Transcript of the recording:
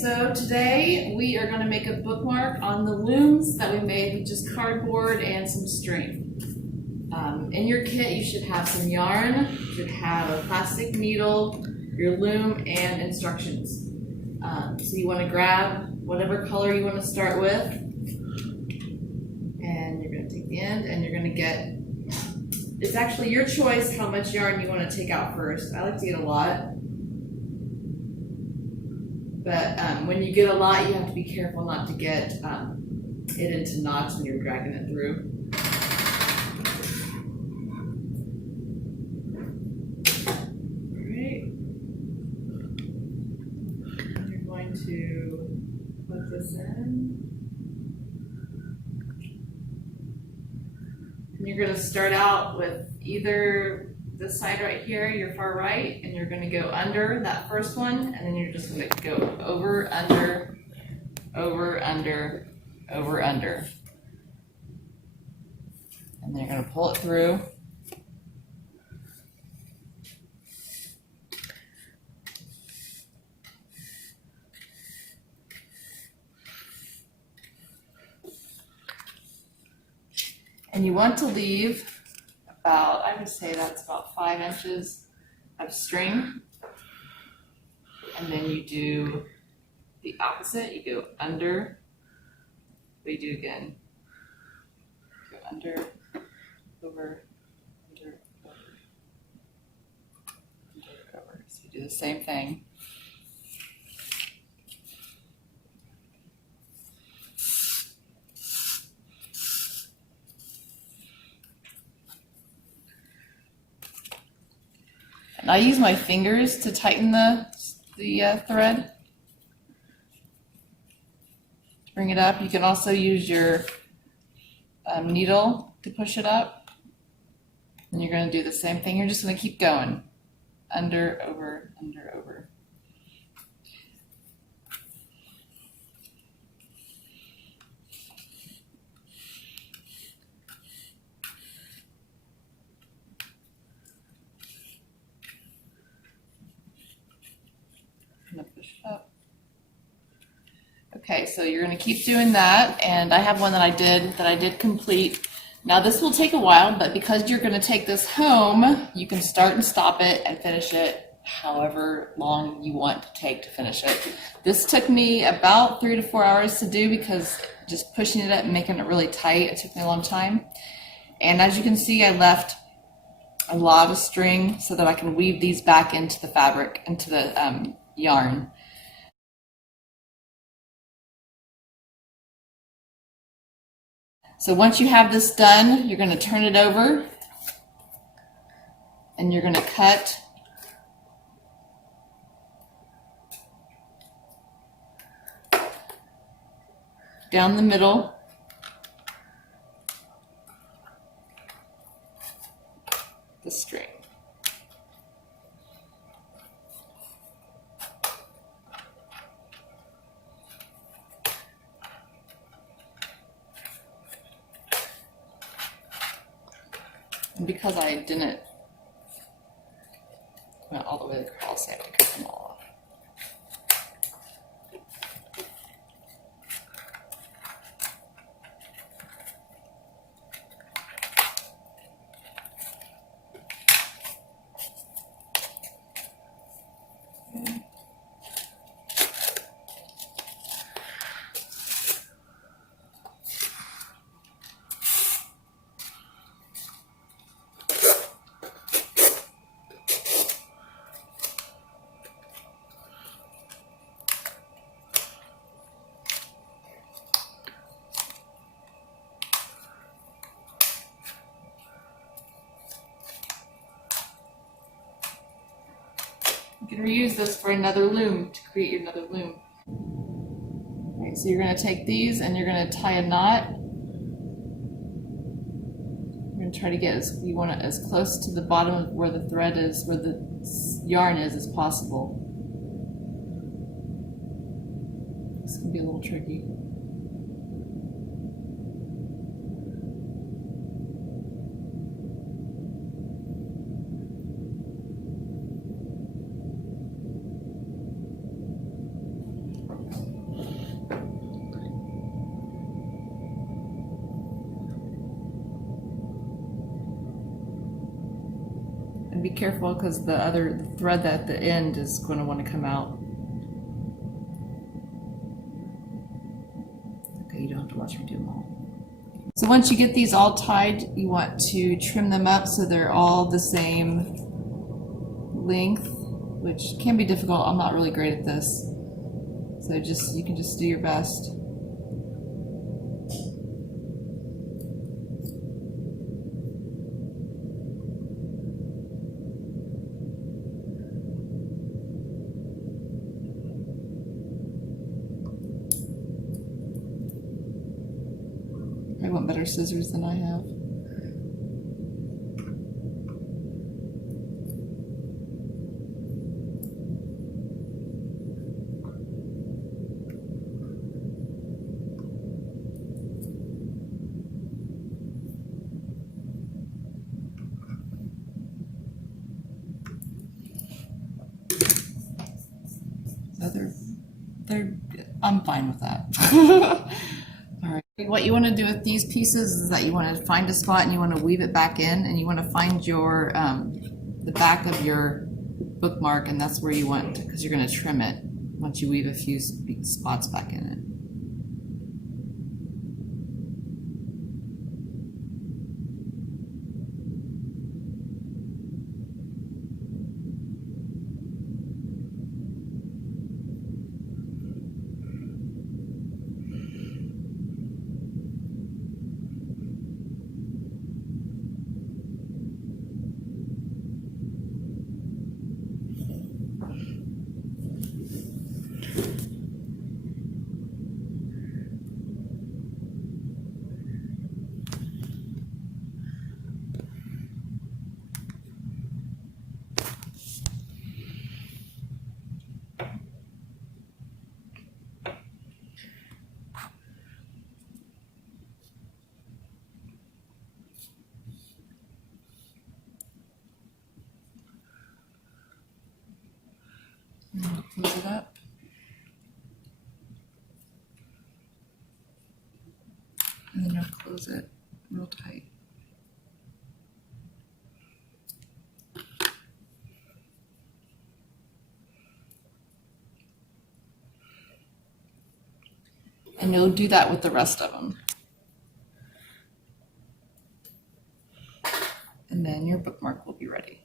So today we are going to make a bookmark on the looms that we made with just cardboard and some string. In your kit you should have some yarn, you should have a plastic needle, your loom, and instructions. So you want to grab whatever color you want to start with, and you're going to take the end and you're going to get, it's actually your choice how much yarn you want to take out first. I like to get a lot. But when you get a lot, you have to be careful not to get it into knots when you're dragging it through. All right. And you're going to put this in. And you're going to start out with either this side right here, your far right, and you're going to go under that first one, and then you're just going to go over, under, over, under, over, under. And then you're going to pull it through. And you want to leave about, I would say that's about 5 inches of string. And then you do the opposite, you go under, what do you do again? Go under, over, under, over, under, over. So you do the same thing. And I use my fingers to tighten the thread. To bring it up. You can also use your needle to push it up. And you're going to do the same thing. You're just going to keep going. Under, over, under, over. Push it up. Okay, so you're going to keep doing that, and I have one that I did complete. Now this will take a while, but because you're going to take this home, you can start and stop it and finish it however long you want to take to finish it. This took me about 3 to 4 hours to do because just pushing it up and making it really tight, it took me a long time. And as you can see, I left a lot of string so that I can weave these back into the fabric, into the yarn. So once you have this done, you're going to turn it over and you're going to cut down the middle the string. And because I didn't went all the way across, I have to cut them all off. Okay. You can reuse this for another loom to create another loom. All right, so you're going to take these and you're going to tie a knot. You're going to try to get you want it as close to the bottom of where the thread is, where the yarn is as possible. This can be a little tricky. And be careful because the thread at the end is going to want to come out. Okay, you don't have to watch me do them all. So once you get these all tied, you want to trim them up so they're all the same length, which can be difficult. I'm not really great at this. So you can just do your best. I want better scissors than I have. So I'm fine with that. All right. What you want to do with these pieces is that you want to find a spot and you want to weave it back in, and you want to find your the back of your bookmark, and that's where you want, because you're going to trim it once you weave a few spots back in it. Close it up. And then you'll close it real tight. And you'll do that with the rest of them. And then your bookmark will be ready.